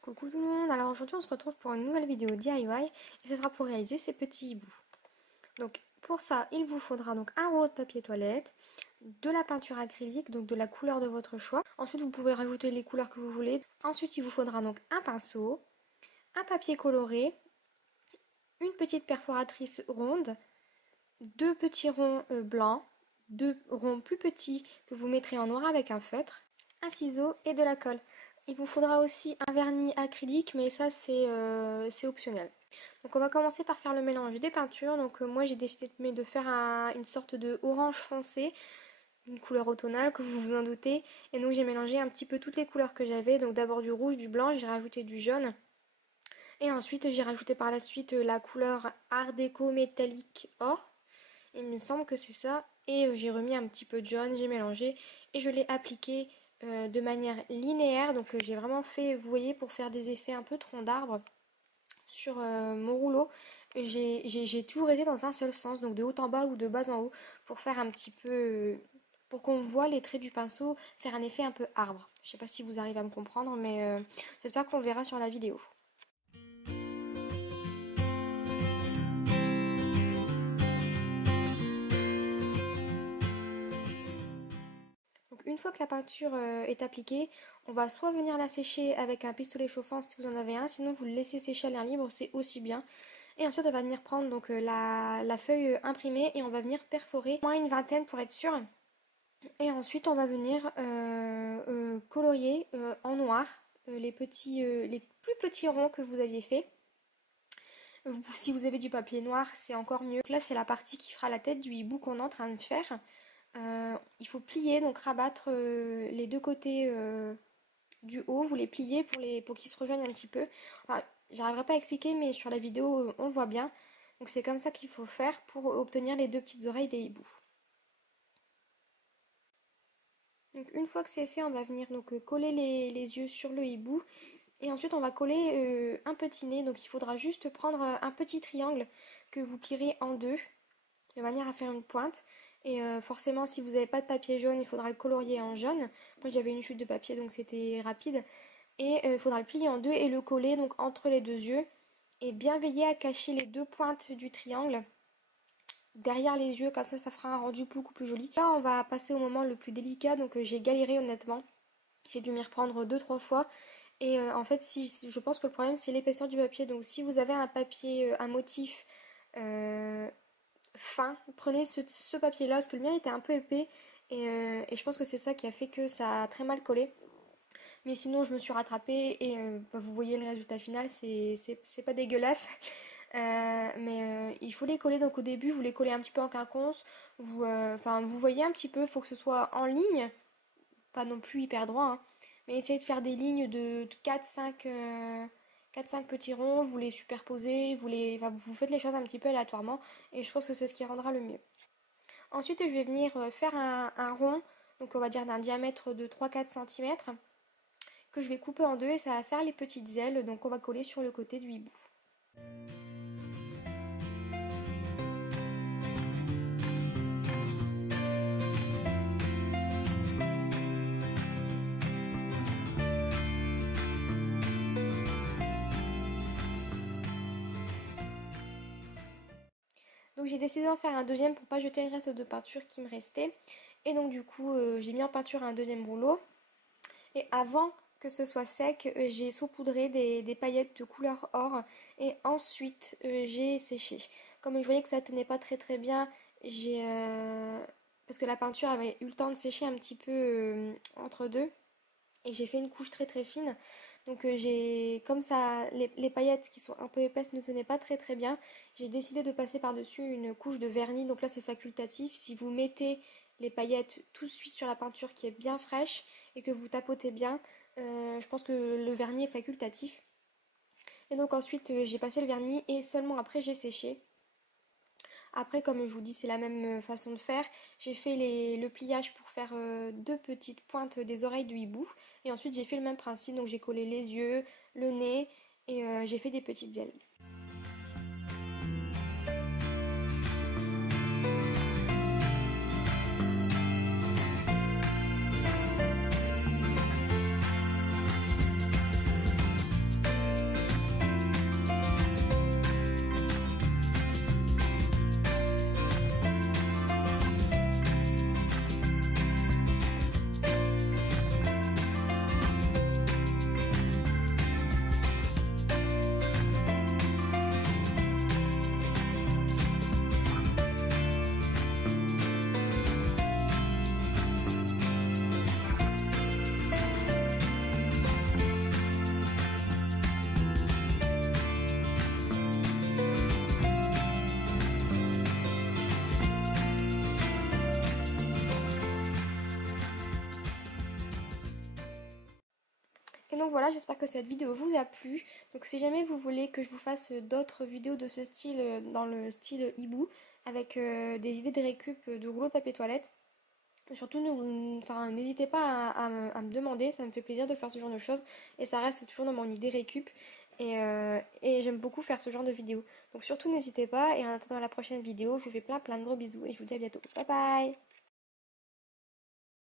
Coucou tout le monde, alors aujourd'hui on se retrouve pour une nouvelle vidéo DIY et ce sera pour réaliser ces petits hiboux. Donc pour ça il vous faudra donc un rouleau de papier toilette, de la peinture acrylique, donc de la couleur de votre choix. Ensuite vous pouvez rajouter les couleurs que vous voulez. Ensuite il vous faudra donc un pinceau, un papier coloré, une petite perforatrice ronde, deux petits ronds blancs, deux ronds plus petits que vous mettrez en noir avec un feutre, un ciseau et de la colle. Il vous faudra aussi un vernis acrylique, mais ça c'est optionnel. Donc on va commencer par faire le mélange des peintures. Donc moi j'ai décidé de faire une sorte de orange foncé, une couleur automnale que vous vous en doutez. Et donc j'ai mélangé un petit peu toutes les couleurs que j'avais. Donc d'abord du rouge, du blanc, j'ai rajouté du jaune. Et ensuite j'ai rajouté par la suite la couleur Art Déco métallique or. Il me semble que c'est ça. Et j'ai remis un petit peu de jaune, j'ai mélangé et je l'ai appliqué de manière linéaire. Donc j'ai vraiment fait, vous voyez, pour faire des effets un peu tronc d'arbre sur mon rouleau. J'ai toujours été dans un seul sens, donc de haut en bas ou de bas en haut, pour faire un petit peu, pour qu'on voit les traits du pinceau, faire un effet un peu arbre. Je sais pas si vous arrivez à me comprendre, mais j'espère qu'on le verra sur la vidéo. Une fois que la peinture est appliquée, on va soit venir la sécher avec un pistolet chauffant si vous en avez un, sinon vous le laissez sécher à l'air libre, c'est aussi bien. Et ensuite on va venir prendre donc la feuille imprimée et on va venir perforer, au moins une vingtaine pour être sûr. Et ensuite on va venir colorier en noir les plus petits ronds que vous aviez fait. Si vous avez du papier noir, c'est encore mieux. Là c'est la partie qui fera la tête du hibou qu'on est en train de faire. Il faut plier, donc rabattre les deux côtés du haut, vous les pliez pour qu'ils se rejoignent un petit peu. Enfin, j'arriverai pas à expliquer, mais sur la vidéo on le voit bien. Donc c'est comme ça qu'il faut faire pour obtenir les deux petites oreilles des hiboux. Donc une fois que c'est fait, on va venir donc coller les yeux sur le hibou. Et ensuite on va coller un petit nez, donc il faudra juste prendre un petit triangle que vous plierez en deux, de manière à faire une pointe. Et forcément si vous n'avez pas de papier jaune, il faudra le colorier en jaune. Moi j'avais une chute de papier donc c'était rapide. Et il faudra le plier en deux et le coller donc entre les deux yeux. Et bien veiller à cacher les deux pointes du triangle derrière les yeux, comme ça ça fera un rendu beaucoup plus joli. Là on va passer au moment le plus délicat, donc j'ai galéré honnêtement. J'ai dû m'y reprendre 2-3 fois. Et en fait je pense que le problème c'est l'épaisseur du papier. Donc si vous avez un papier, un motif fin, prenez ce papier là, parce que le mien était un peu épais et je pense que c'est ça qui a fait que ça a très mal collé. Mais sinon je me suis rattrapée et vous voyez le résultat final, c'est pas dégueulasse. Il faut les coller, donc au début vous les collez un petit peu en quinconce, vous voyez un petit peu, il faut que ce soit en ligne, pas non plus hyper droit, hein, mais essayez de faire des lignes de 4-5 petits ronds, vous les superposez, vous faites les choses un petit peu aléatoirement et je pense que c'est ce qui rendra le mieux. Ensuite je vais venir faire un rond, donc on va dire d'un diamètre de 3-4 cm, que je vais couper en deux et ça va faire les petites ailes, donc on va coller sur le côté du hibou. Donc j'ai décidé d'en faire un deuxième pour pas jeter le reste de peinture qui me restait. Et donc du coup j'ai mis en peinture un deuxième rouleau. Et avant que ce soit sec, j'ai saupoudré des paillettes de couleur or. Et ensuite j'ai séché. Comme je voyais que ça tenait pas très bien, parce que la peinture avait eu le temps de sécher un petit peu entre deux. Et j'ai fait une couche très fine. Donc comme ça, les paillettes qui sont un peu épaisses ne tenaient pas très bien, j'ai décidé de passer par-dessus une couche de vernis. Donc là c'est facultatif. Si vous mettez les paillettes tout de suite sur la peinture qui est bien fraîche et que vous tapotez bien, je pense que le vernis est facultatif. Et donc ensuite j'ai passé le vernis et seulement après j'ai séché. Après, comme je vous dis, c'est la même façon de faire. J'ai fait le pliage pour faire deux petites pointes des oreilles du hibou. Et ensuite, j'ai fait le même principe. Donc, j'ai collé les yeux, le nez et j'ai fait des petites ailes. voilà, j'espère que cette vidéo vous a plu. Donc si jamais vous voulez que je vous fasse d'autres vidéos de ce style, dans le style hibou, avec des idées de récup de rouleau de papier toilette, surtout n'hésitez pas à me demander, ça me fait plaisir de faire ce genre de choses et ça reste toujours dans mon idée récup et j'aime beaucoup faire ce genre de vidéos. Donc surtout n'hésitez pas et en attendant la prochaine vidéo, je vous fais plein de gros bisous et je vous dis à bientôt. Bye bye!